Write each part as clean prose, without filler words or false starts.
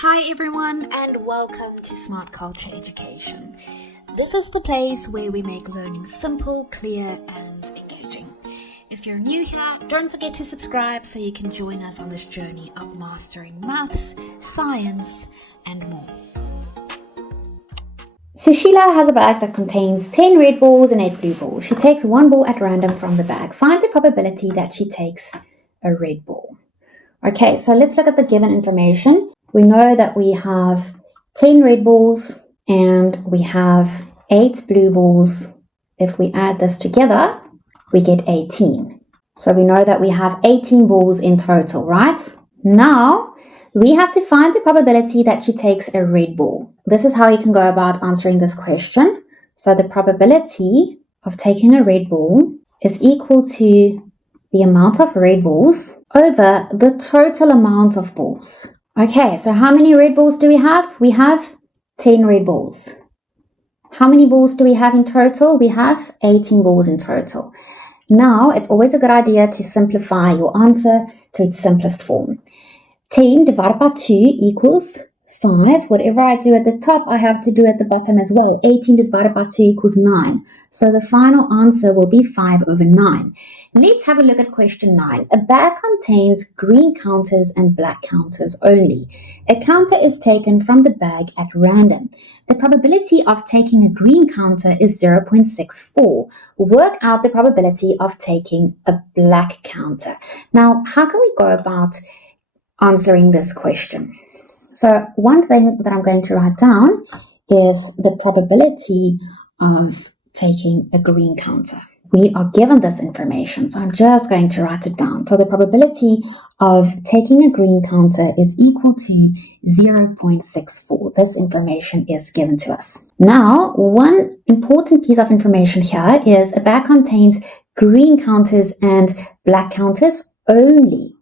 Hi everyone and welcome to Smart Culture Education. This is the place where we make learning simple, clear and engaging. If you're new here, don't forget to subscribe so you can join us on this journey of mastering maths, science and more. Sushila has a bag that contains 10 red balls and 8 blue balls. She takes one ball at random from the bag. Find the probability that she takes a red ball. Okay, so let's look at the given information. We know that we have 10 red balls and we have 8 blue balls. If we add this together, we get 18. So we know that we have 18 balls in total, right? Now, we have to find the probability that she takes a red ball. This is how you can go about answering this question. So the probability of taking a red ball is equal to the amount of red balls over the total amount of balls. Okay, so how many red balls do we have? We have 10 red balls. How many balls do we have in total? We have 18 balls in total. Now, it's always a good idea to simplify your answer to its simplest form. 10 divided by 2 equals 5. Whatever I do at the top, I have to do at the bottom as well. 18 divided by 2 equals 9. So the final answer will be 5 over 9. Let's have a look at question 9. A bag contains green counters and black counters only. A counter is taken from the bag at random. The probability of taking a green counter is 0.64. Work out the probability of taking a black counter. Now, how can we go about answering this question? So one thing that I'm going to write down is the probability of taking a green counter. We are given this information, so I'm just going to write it down. So the probability of taking a green counter is equal to 0.64. This information is given to us. Now, one important piece of information here is a bag contains green counters and black counters only.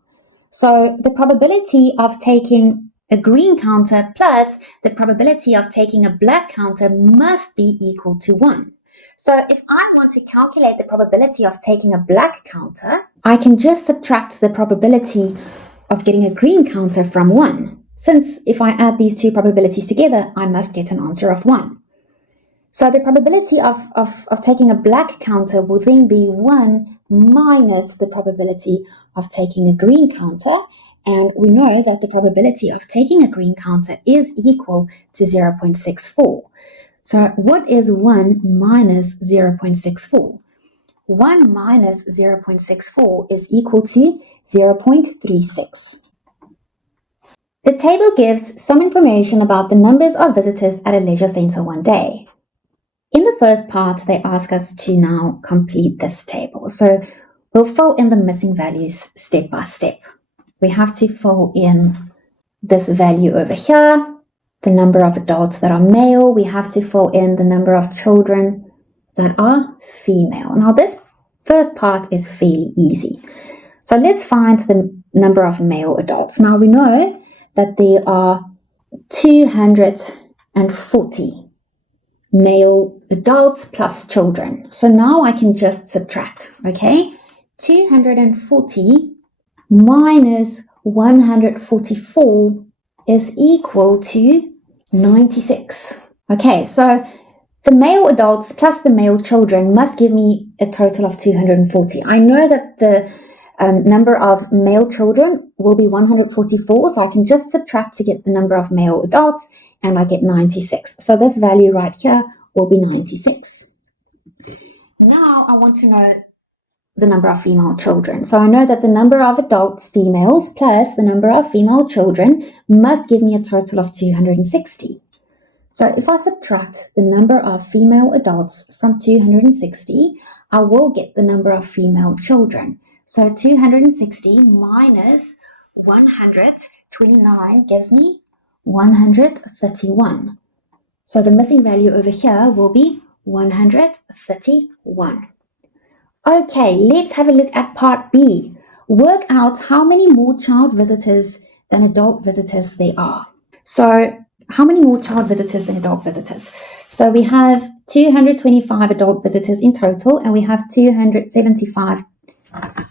So the probability of taking a green counter plus the probability of taking a black counter must be equal to 1. So if I want to calculate the probability of taking a black counter, I can just subtract the probability of getting a green counter from 1. Since if I add these two probabilities together, I must get an answer of 1. So the probability of taking a black counter will then be 1 minus the probability of taking a green counter. And we know that the probability of taking a green counter is equal to 0.64. So what is 1 minus 0.64? 1 minus 0.64 is equal to 0.36. The table gives some information about the numbers of visitors at a leisure centre one day. In the first part, they ask us to now complete this table. So we'll fill in the missing values step by step. We have to fill in this value over here, the number of adults that are male. We have to fill in the number of children that are female. Now this first part is fairly easy. So let's find the number of male adults. Now we know that there are 240 male adults plus children. So now I can just subtract, okay? 240 minus 144 is equal to 96. Okay, so the male adults plus the male children must give me a total of 240. I know that the number of male children will be 144, so I can just subtract to get the number of male adults, and I get 96. So this value right here will be 96. Now I want to know the number of female children. So I know that the number of adults, females, plus the number of female children must give me a total of 260. So if I subtract the number of female adults from 260, I will get the number of female children. So 260 minus 129 gives me 131. So the missing value over here will be 131. Okay, let's have a look at part B. Work out how many more child visitors than adult visitors there are. So how many more child visitors than adult visitors? So we have 225 adult visitors in total, and we have 275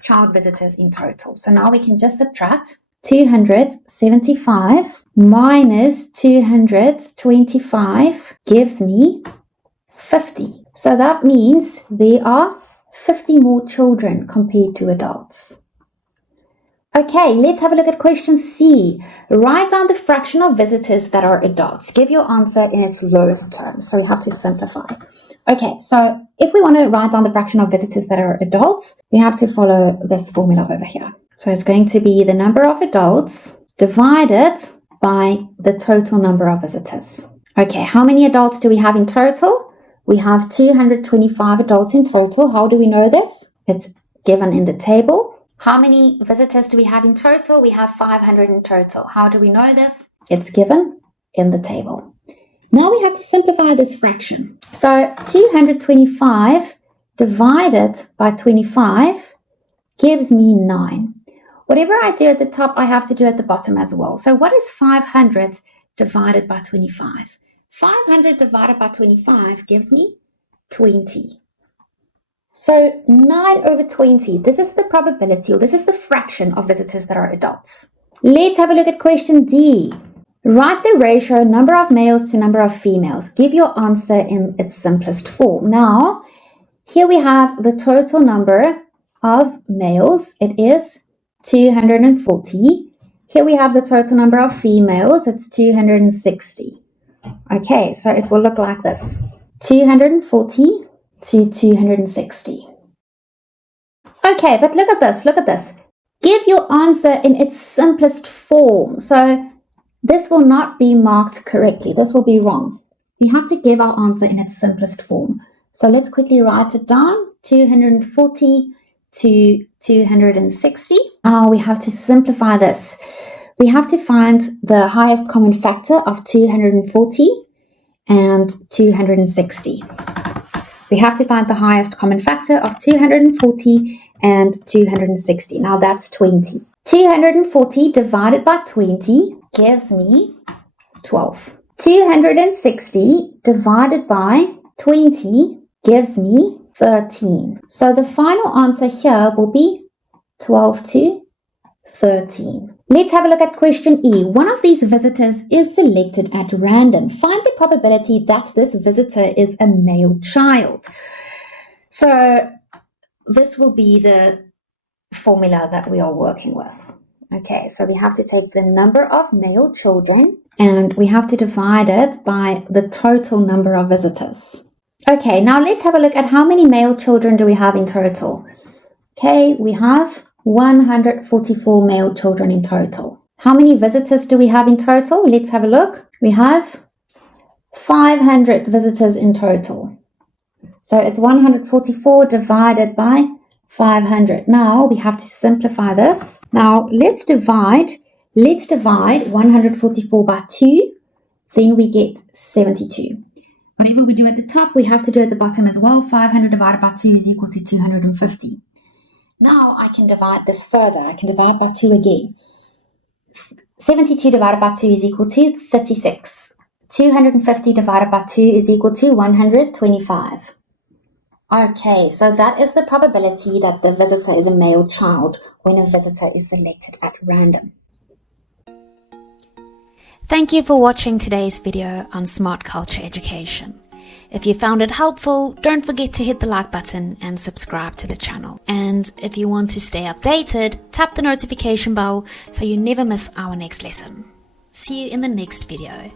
child visitors in total. So now we can just subtract 275 minus 225 gives me 50. So that means there are 50 more children compared to adults. Okay, let's have a look at question C. Write down the fraction of visitors that are adults. Give your answer in its lowest term. So we have to simplify. Okay, so if we want to write down the fraction of visitors that are adults, we have to follow this formula over here. So it's going to be the number of adults divided by the total number of visitors. Okay, how many adults do we have in total? We have 225 adults in total. How do we know this? It's given in the table. How many visitors do we have in total? We have 500 in total. How do we know this? It's given in the table. Now we have to simplify this fraction. So 225 divided by 25 gives me 9. Whatever I do at the top, I have to do at the bottom as well. So what is 500 divided by 25? 500 divided by 25 gives me 20. So 9 over 20, this is the probability, or this is the fraction of visitors that are adults. Let's have a look at question D. Write the ratio number of males to number of females. Give your answer in its simplest form. Now, here we have the total number of males. It is 240. Here we have the total number of females. It's 260. Okay, so it will look like this. 240 to 260. Okay, but look at this. Give your answer in its simplest form. So this will not be marked correctly. This will be wrong. We have to give our answer in its simplest form. So let's quickly write it down. 240 to 260. Now we have to simplify this. We have to find the highest common factor of 240 and 260. We have to find the highest common factor of 240 and 260. Now that's 20. 240 divided by 20 gives me 12. 260 divided by 20 gives me 13. So the final answer here will be 12 to 13. Let's have a look at question E. One of these visitors is selected at random. Find the probability that this visitor is a male child. So this will be the formula that we are working with. Okay, so we have to take the number of male children and we have to divide it by the total number of visitors. Okay, now let's have a look at how many male children do we have in total. Okay, we have 144 male children in total. How many visitors do we have in total? Let's have a look. We have 500 visitors in total. So it's 144 divided by 500. Now we have to simplify this. Now let's divide 144 by 2. Then we get 72. Whatever we do at the top, we have to do at the bottom as well. 500 divided by 2 is equal to 250. Now I can divide this further. I can divide by 2 again. 72 divided by 2 is equal to 36. 250 divided by 2 is equal to 125. Okay, so that is the probability that the visitor is a male child when a visitor is selected at random. Thank you for watching today's video on Smart Culture Education. If you found it helpful, don't forget to hit the like button and subscribe to the channel. And if you want to stay updated, tap the notification bell so you never miss our next lesson. See you in the next video.